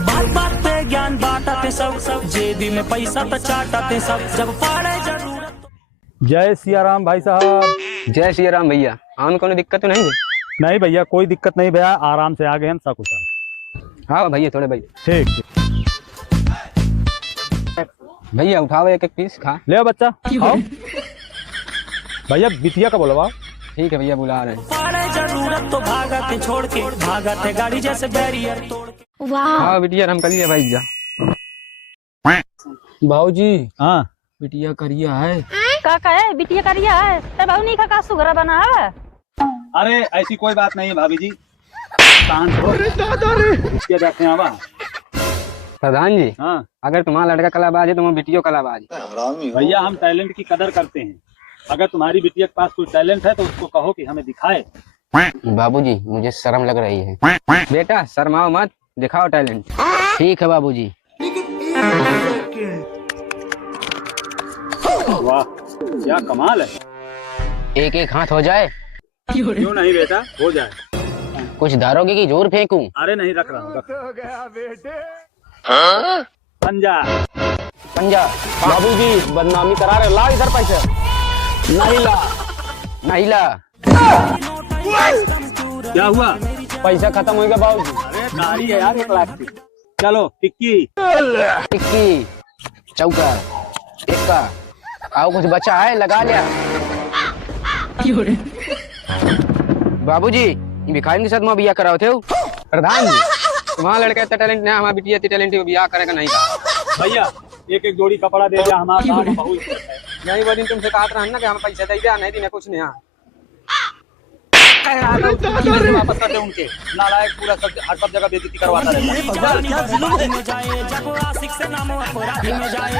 बात बात पे ज्ञान बांटते सब जेबी में पैसा तो चाटते सब जब पड़े जरूरत। जय सिया राम भाई साहब। जय श्री राम भैया। आम कोनो दिक्कत तो नहीं है? नहीं भैया कोई दिक्कत नहीं भैया, आराम से आ गए हम सकुशल। हाँ भैया थोड़े भैया। ठीक ठीक। भैया उठाओ एक एक पीस खा। ले बच्चा खाओ। भैया बिटिया का बोलवा। ठीक है भैया बुला रहे हैं। पड़े जरूरत तो भागते छोड़ के भागते गाड़ी जैसे बैरियर तोड़ के। हाँ बिटिया हम करिए भाई जा। बाबूजी हाँ बिटिया करिया है। का है बिटिया करिया है तब नहीं का सुगरा बना है। अरे ऐसी कोई बात नहीं है भाभी जी, शांत हो। क्या देखते हैं आवा। प्रधान जी हाँ अगर तुम्हारा लड़का कलाबाज है तो मैं बिटियो कलाबाज है। भैया हम टैलेंट की कदर करते हैं। अगर तुम्हारी बिटिया के पास कोई टैलेंट है तो उसको कहो कि हमें दिखाए। बाबूजी मुझे शर्म लग रही है। बेटा शर्माओ मत, दिखाओ टैलेंट। ठीक है बाबूजी। वाह क्या कमाल है। एक एक हाथ हो जाए। क्यों नहीं बेटा, हो जाए। कुछ धारोगे कि जोर फेंकूं? अरे नहीं रख रहा हूँ। पंजा पंजा। बाबूजी बदनामी करा रहे, ला इधर पैसे। नहीं ला। नहीं ला। क्या हुआ? पैसा खत्म हो गया बाबूजी। अरे गाड़ी है यार 1 लाख की। चलो टिक्की। टिक्की चौका टिक्का आओ कुछ बचा है लगा लिया। बाबूजी ये भिखारी के साथ मैं बिया कराओ थे। प्रधान जी तुम्हारा लड़का इतना टैलेंट नहीं, हमारा बिटिया इतनी टैलेंट बिया करेगा नहीं कहा। भैया एक एक जोड़ी कपड़ा दे दिया हमारा काम बहुत है। नहीं वो दिन तुमसे कहा था ना कि हम पैसा दे दिया, नहीं दिया कुछ नहीं। हाँ वापस कर दे उनके। नालायक पूरा सब जगह बेइज्जती करवाता रहता है। जाए जब आशिक से नाम अपराधी में जाए